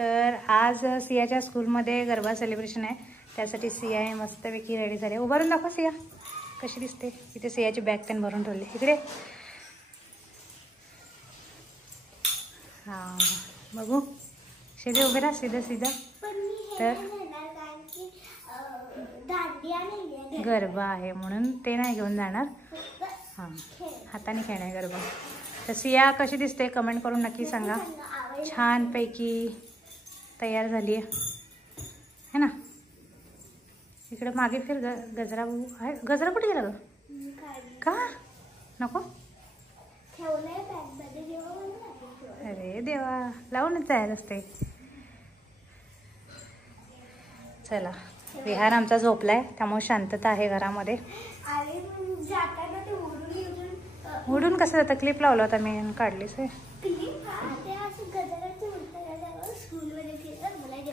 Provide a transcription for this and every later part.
तर आज सियाच्या स्कूलमध्ये गरबा सेलिब्रेशन आहे, त्यासाठी सिया आहे मस्तपैकी रेडी झाली. उभारून दाखव सिया कशी दिसते. इथे सियाची बॅग पेन भरून ठेवली इकडे. हां बघू सीधे उभे राहा, सीधा सीधा. तर गरबा आहे म्हणून ते नाही घेऊन जाणार. हां हाताने खेळणार गरबा. तर सिया कशी दिसते कमेंट करून नक्की सांगा. छानपैकी तयार झाली आहे ना. इकडे मागे फिर. गजरा बघू आहे. गजरा कुठे गेला ग? का नको? अरे देवा, लावूनच जायला असते. चला, विहार आमचा झोपलाय त्यामुळे शांतता आहे घरामध्ये. उडून कसं जातं? क्लिप लावला होता मी, काढलीच आहे.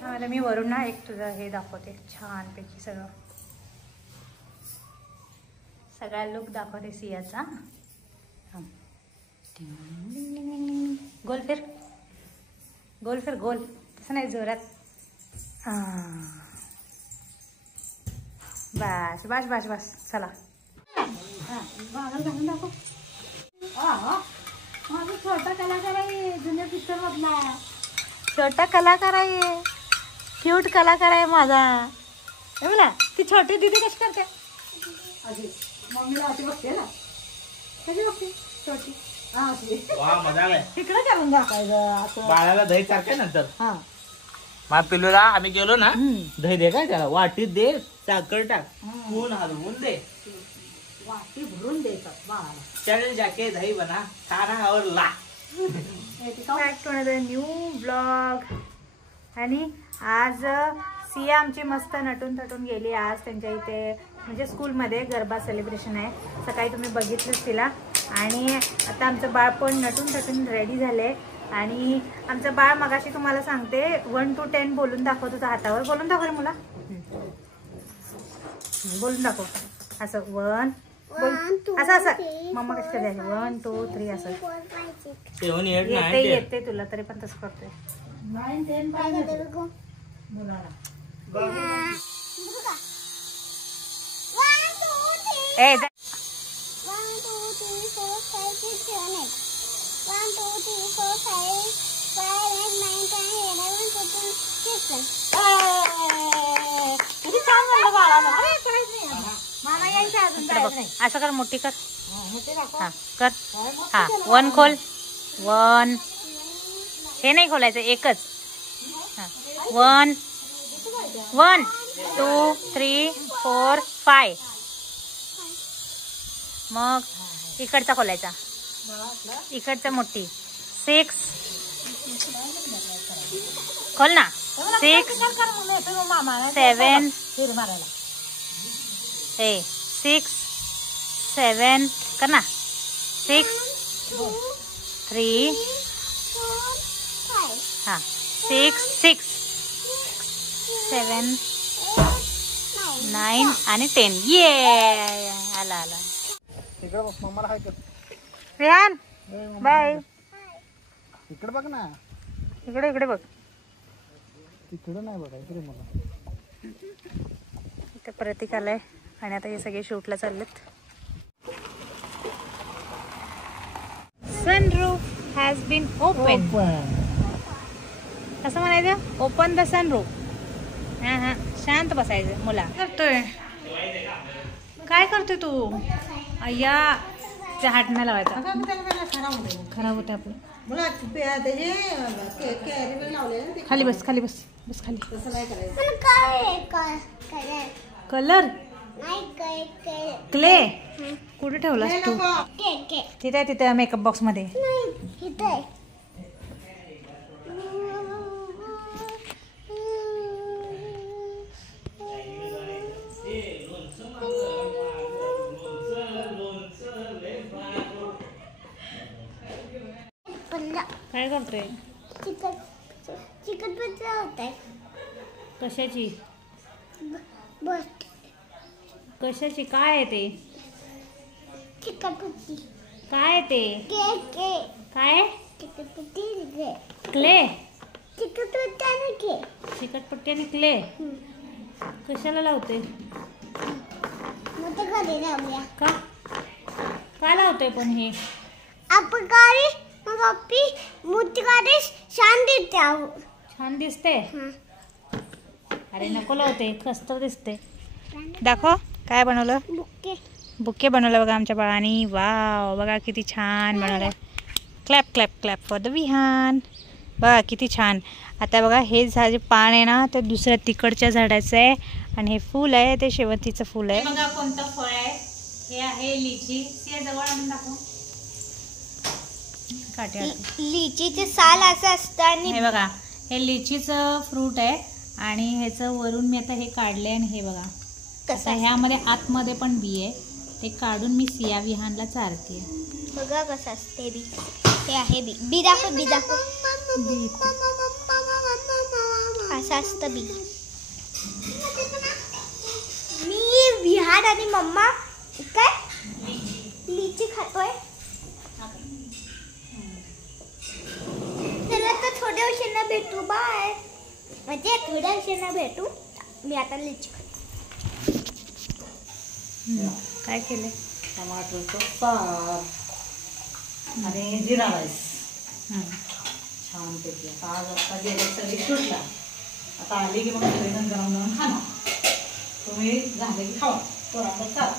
मला मी वरून ना एक तुझं हे दाखवते छानपैकी सगळा लुक दाखवते सियाचा. गोल फिर, गोल फिर, गोल. तसं नाही, जोरात. बस बस बस बस. चला घालून दाखव. माझा छोटा कलाकार आहे जुन्या पिक्चर मधला. छोटा कलाकार आहे, क्यूट कलाकार आहे माझा. हे बघा ती छोटी दीदी कशी करते. मम्मीला अशी बघते ना, कशी बघते छोटी. तिकडे करून दाखवायचं बाळाला दही टाकाय नंतर. हा मग पिलूला आम्ही गेलो ना, दही दे काय त्याला, वाटीत दे, साखर टाक, ऊन हलवून दे, वाटी भरून द्यायचं बाळाला. चल जाके दही बना, खाना और ला. New blog. आणि आज सिया आमची मस्त नटून थटून गेली. आज त्यांच्या इथे म्हणजे स्कूलमध्ये गरबा सेलिब्रेशन आहे. सकाळी तुम्ही बघितलंच तिला. आणि आता आमचं बाळ पण नटून थटून रेडी झाले. आणि आमचं बाळ मगाशी तुम्हाला सांगते 1 to 10 बोलून दाखवत होतं हातावर. बोलून दाखव रे मुला, बोलून दाखव. असं 1 असं असं मम्मा कसं द्यायचं 1 2 3 असं. येते तुला तरी पण तसं करतोय. 9 10 पाहिजे मुलाला. ए 1 2 3 4 5 6 7 8 1 2 3 4 5 6 7 8 9 10 11 12 13 14 किती छान झालं बाळाला. मला यायचं अजून नाही. असं कर, मोठी कर. हा कर. हा 1 खोल. 1 हे नाही खोलायचं, एकच. 1 1 2 3 4 5. मग इकडचा खोलायचा, इकडचा मोठी. 6 खोल ना. 6 7 6 7 कर ना. 6 3 हा 6 6 7 9 आणि 10. ये आला आला. इकडे बघ, मम्माला हाय कर. रिहान बाय. इकडे बघ ना. इकडे इकडे बघ. तिकडे नाही बघा, इकडे मला. इथे प्रतीक आलाय आणि आता हे सगळे शूटला चाललेत. Sunroof has been open. कसं म्हणायचं? Open the sunroof. हा हा शांत बसायचं मुला. करतोय काय करतोय तू? अय्या त्या हात नाही लावायचा, खराब होते आपलं. खाली बस, खाली बस, बस खाली. कलर क्ले कुठे ठेवलास तू? तिथे तिथे मेकअप बॉक्स मध्ये. काय करतोय? चिकन पिझ्झा होताय. कशाची? बस कशाची? काय आहे ते? Chicken pizza. काय आहे ते? केक. काय? Chicken pizza. क्ले. चिकटपट्टी आणि क्ले कशाला लावते? मग ते घरी लावूया. का काय लावतोय पण हे? आपण गाडी मग आपली मोठी गाडी छान दिसते आहो. छान दिसते. हं. अरे नको लावते, खस्तर दिसते. दाखव काय बनवलं. बुके. बुके बनवलं बघा आमच्या बाळानी. वाव बघा किती छान बनवलंय. Clap clap clap for the Vihaan. बघा किती छान. आता बघा हे जे पान आहे ना ते दुसऱ्या तिकडच्या झाडाचं आहे आणि हे फूल आहे ते शेवंतीचं फूल आहे. बघा कोणतं फळ आहे. हे आहे लिची. जवळ आणून दाखव. लिचीचे साल असं असतं आणि हे बघा हे लिचीचं फ्रूट आहे आणि ह्याचं वरून मी आता हे काढले आणि हे बघा कसं ह्यामध्ये आतमध्ये पण बी आहे. ते काढून मी सिया विहानला चारते. बघा कसं असते बी. हे आहे बी. बी दाखव. बी दाखव. असं असतं बी. मी विहान आणि मम्मा काय लिची खातोय. चला तर थोड्या उशिरा भेटू. बाय. म्हणजे थोड्या उशिरा भेटू. मी आता लिची खाते. काय केलंय? टमाटरचं सार आणि जिरा राईस छान पैकी. आता गेले सगळी सुटला. आता आली की मग सगळेजण गरम गरम खाणार. तुम्ही झाले की खावा. पोरांना चाला.